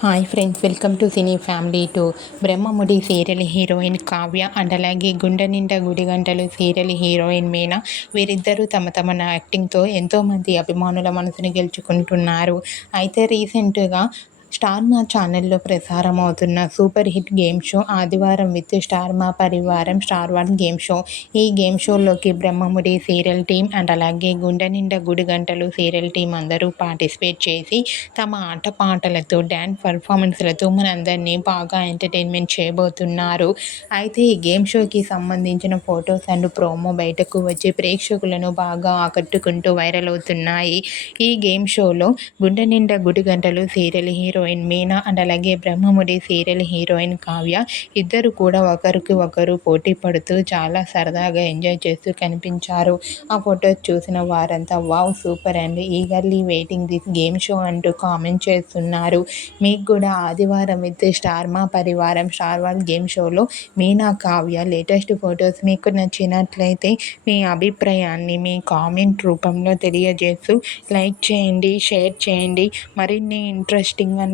Hi friends welcome to cine family two Brahmamudi serial heroine Kavya and అలాగే గుండె నిండా గుడిగంటలు serial heroine Meena వీరిద్దరూ తమ తమ యాక్టింగ్తో ఎంతోమంది అభిమానుల మనసుని గెలుచుకుంటున్నారు. అయితే రీసెంట్గా స్టార్ మా ఛానల్లో ప్రసారం అవుతున్న సూపర్ హిట్ గేమ్ షో ఆదివారం విత్ స్టార్ మా పరివారం స్టార్ వన్ గేమ్ షో. ఈ గేమ్ షోలోకి బ్రహ్మముడి సీరియల్ టీం అండ్ అలాగే గుండె నిండా గుడి గంటలు సీరియల్ టీం అందరూ పార్టిసిపేట్ చేసి తమ ఆటపాటలతో డ్యాన్స్ పర్ఫార్మెన్స్లతో మనందరినీ బాగా ఎంటర్టైన్మెంట్ చేయబోతున్నారు. అయితే ఈ గేమ్ షోకి సంబంధించిన ఫొటోస్ అండ్ ప్రోమో బయటకు వచ్చి ప్రేక్షకులను బాగా ఆకట్టుకుంటూ వైరల్ అవుతున్నాయి. ఈ గేమ్ షోలో Gunde Ninda Gudi Gantalu serial hero heroine Meena and అలాగే బ్రహ్మముడి సీరియల్ హీరోయిన్ కావ్య ఇద్దరు కూడా ఒకరికి ఒకరు పోటీ పడుతూ చాలా సరదాగా ఎంజాయ్ చేస్తూ కనిపించారు. ఆ ఫొటోస్ చూసిన వారంతా wow super and eagerly waiting this game show అంటూ కామెంట్ చేస్తున్నారు. మీకు కూడా ఆదివారం విత్ స్టార్ మా పరివారం స్టార్ వాల్ గేమ్ షోలో మీనా కావ్య లేటెస్ట్ ఫొటోస్ మీకు నచ్చినట్లయితే మీ అభిప్రాయాన్ని మీ కామెంట్ రూపంలో తెలియజేస్తూ లైక్ చేయండి షేర్ చేయండి. మరిన్ని ఇంట్రెస్టింగ్ అండ్